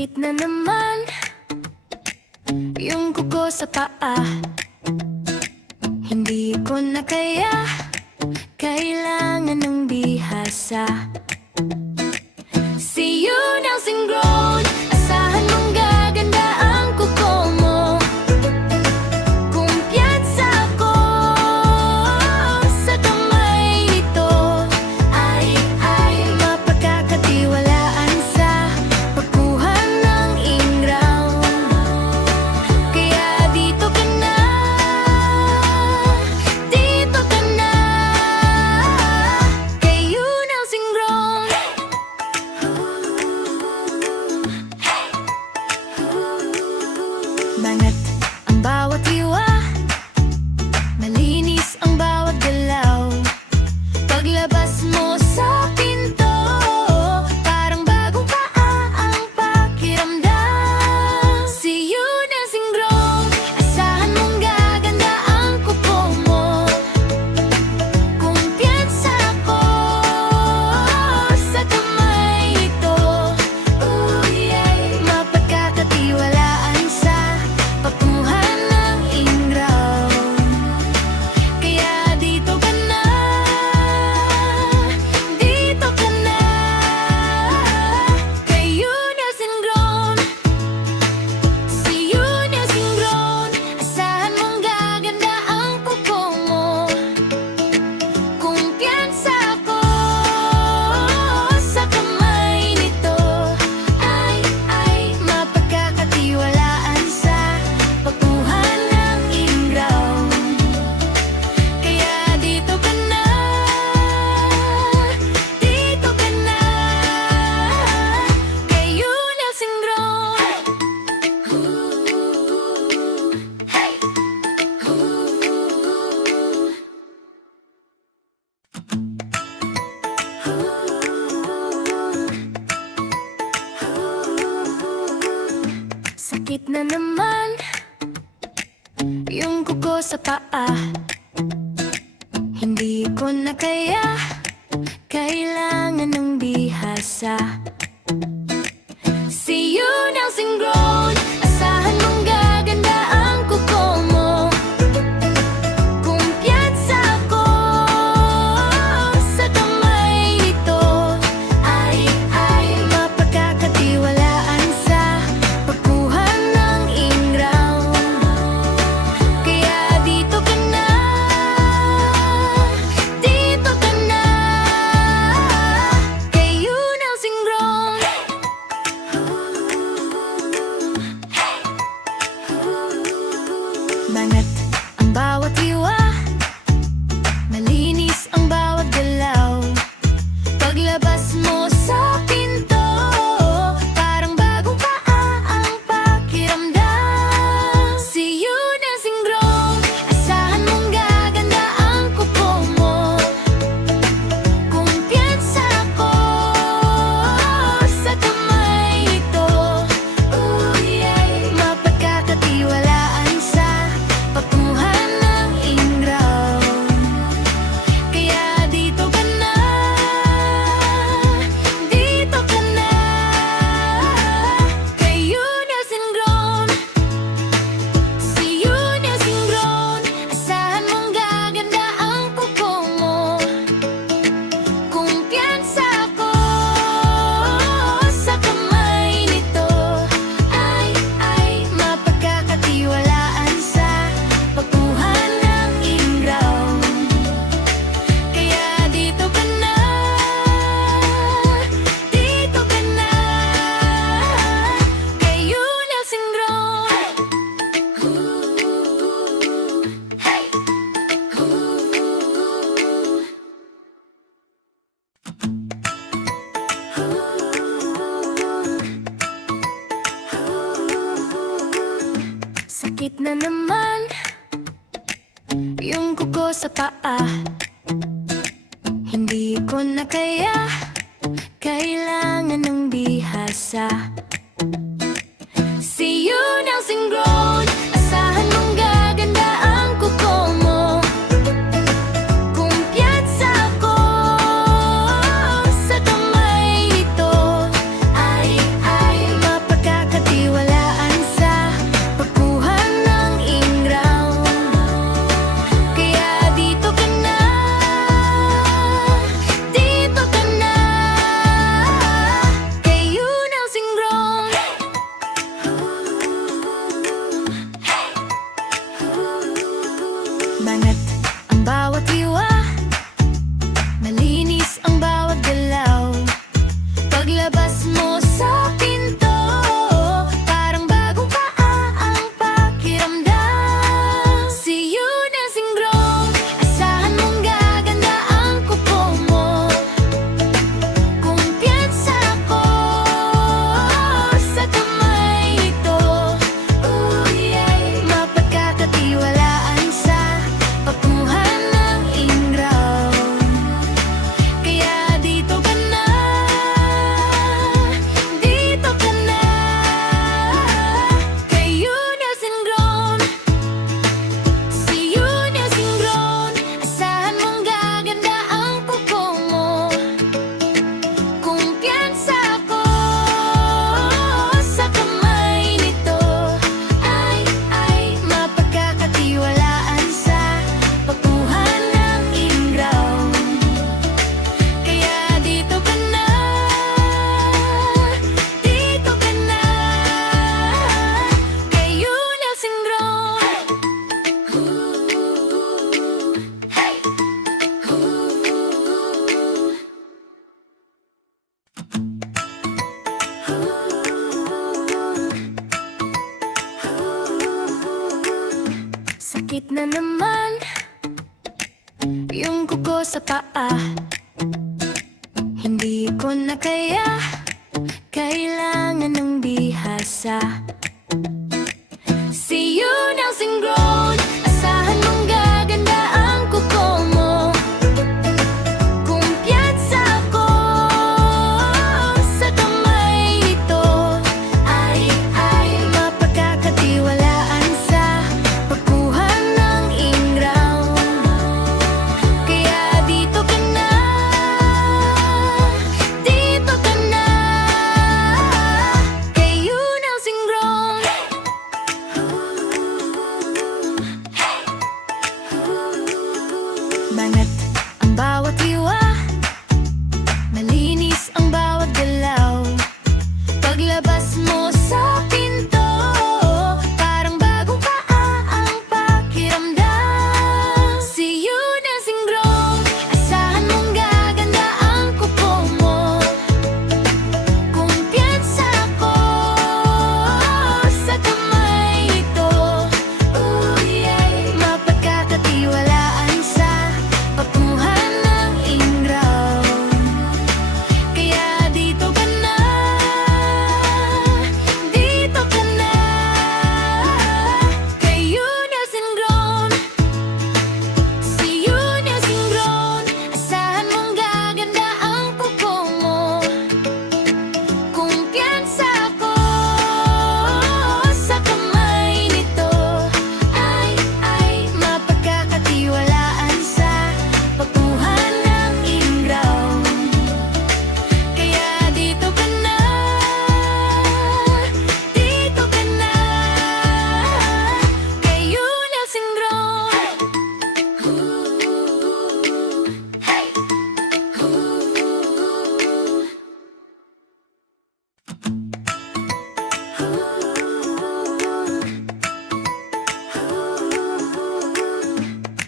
Sakit na naman yung kuko sa paa. Hindi ko na kaya, kailangan ng bihasa. See you Nelson Grown, asahan mong gaganda ang kuko mo. Kumpiyansa ako sa kamay nito, ay mapagkakatiwalaan sa pagkuha ng ingraw. Kaya dito ka na, dito ka na, kay you Nelson Grown. Banat ang bawat hiwa, malinis ang bawat galaw. Paglabas mo sa pinto, parang bagong paa ang pakiramdam. See you Nelson Grown, asahan mong gaganda ang kuko mo. Kumpiyansa ako sa kamay nito, mapagkakatiwalaan sa pagkuha ng ingraw. Kaya dito ka na, dito ka na, kay you Nelson Grown. See you Nelson Grown, asahan mong gaganda ang kuko mo. Kumpiyansa ako sa kamay nito, ay mapagkakatiwalaan sa pagkuha ng ingraw. Kaya dito ka na, dito ka na, kay you Nelson Grown. Sakit na naman yung kuko sa paa. Hindi ko na kaya, kailangan ng bihasa. See you Nelson Grown, asahan mong gaganda ang kuko mo. Kumpiyansa ako sa kamay nito, ay mapagkakatiwalaan sa pagkuha ng ingraw. Kaya dito ka na, dito ka na, kay you Nelson Grown. Banat ang bawat hiwa, malinis ang bawat galaw. Paglabas mo sa pinto, parang bagong paa ang pakiramdam. See you Nelson Grown, asahan mong gaganda ang kuko mo. Kumpiyansa ako sa kamay nito, mapagkakatiwalaan sa pagkuha ng ingraw. Kaya dito ka na, dito ka na, kay you Nelson Grown. See you Nelson Grown, asahan mong gaganda ang kuko mo. Kumpiyansa ako sa kamay nito, ay mapagkakatiwalaan sa pagkuha ng ingraw. Kaya dito ka na, dito ka na, kay you Nelson Grown. Sakit na naman yung kuko sa paa. Hindi ko na kaya, kailangan ng bihasa. See you Nelson Grown, asahan mong gaganda ang kuko mo. Kumpiyansa ako sa kamay nito, ay Sakit na naman yung kuko sa paa. Hindi ko na kaya, kailangan ng bihasa. See you Nelson Grown, asahan mong gaganda ang kuko mo. Kumpiyansa ko sa kamay nito, ay mapagkakatiwalaan sa pagkuha ng ingraw. Kaya dito ka na, dito ka na, kay you Nelson Grown. Banat ang bawat liwa, malinis ang bawat galaw. Paglabas mo sa pinto, parang bagong paa ang pakiramdam. See you Nelson Grown, asahan mong gaganda ang kuko mo. Kumpiyansa ko sa kamay nito, mapagkakatiwalaan sa pagkuha ng ingraw. Kaya dito ka na, dito ka na, kay you Nelson Grown. See you Nelson Grown, asahan mong gaganda ang kuko mo. Kumpiyansa ko sa kamay nito, ay mapagkakatiwalaan sa pagkuha ng ingraw. Kaya dito ka na, dito ka na, kay you Nelson Grown.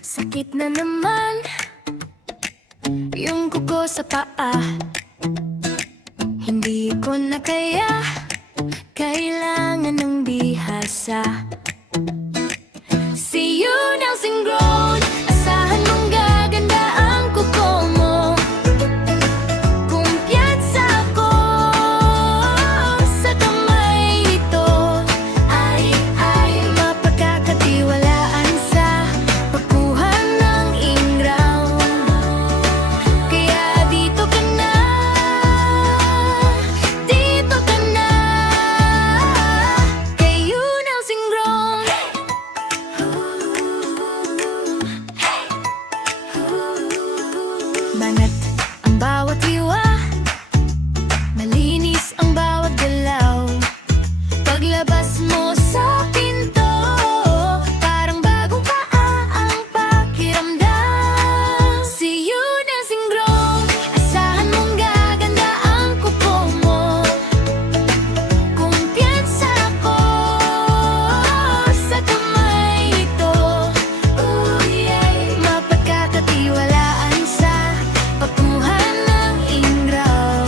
Sakit na naman yung kuko sa paa. Hindi ko na kaya, kailangan ng bihasa. See you Nelson Grown, asahan mong gaganda ang kuko mo. Kumpiyansa ko sa kamay nito, ay mapagkakatiwalaan sa pagkuha ng ingraw. Kaya dito ka na, dito ka na, kay you Nelson Grown. Banat ang bawat liwa, malinis ang bawat galaw. Paglabas mo sa pinto, parang bagong paa ang pakiramdam. See you Nelson Grown, asahan mong gaganda ang kuko mo. Kumpiyansa ko sa kamay nito, mapagkakatiwalaan sa pagkuha ng ingraw.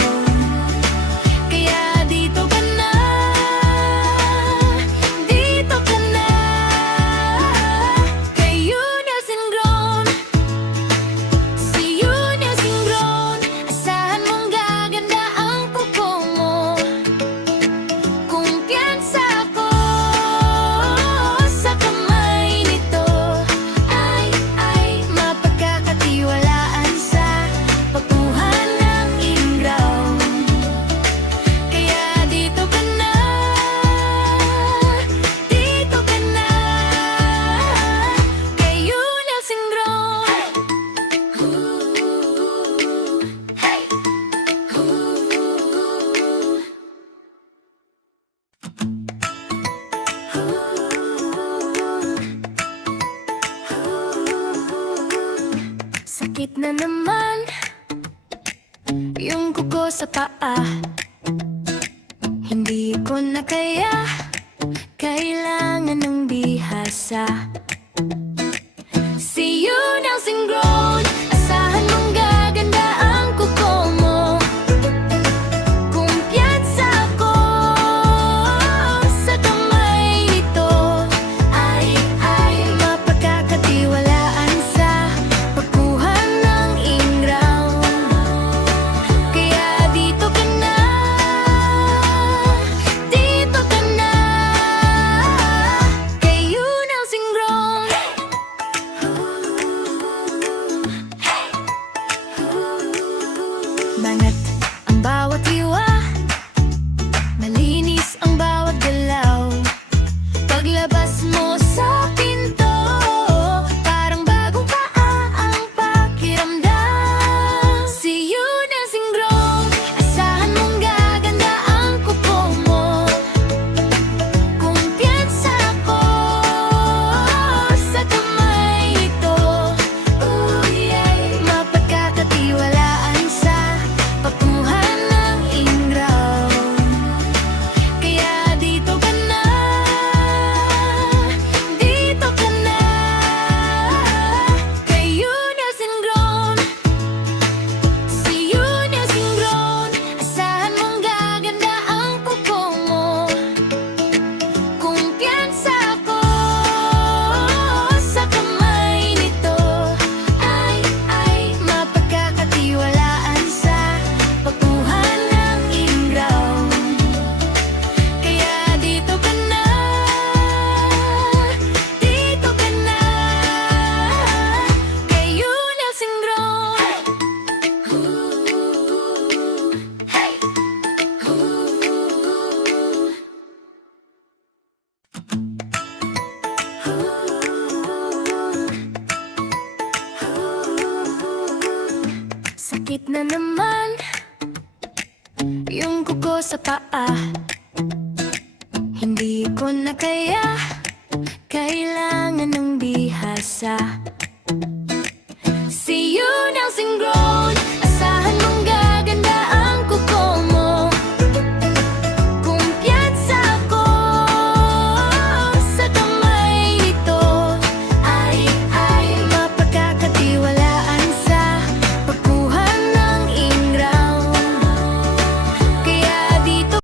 Kaya dito ka na, dito ka na, kay you Nelson Grown. See you Nelson Grown, asahan mong gaganda ang kuko mo. Kumpiyansa ko sa kamay nito, ay mapagkakatiwalaan sa pagkuha ng ingraw. Kaya dito ka na, dito ka na, kay you Nelson Grown. Sakit na naman yung kuko sa paa. Hindi ko na kaya, kailangan ng bihasa. See you Nelson Grown, asahan mong gaganda ang kuko mo. Kumpiyansa ko sa kamay nito, ay mapagkakatiwalaan Sakit na naman yung kuko sa paa. Hindi ko na kaya, kailangan ng bihasa.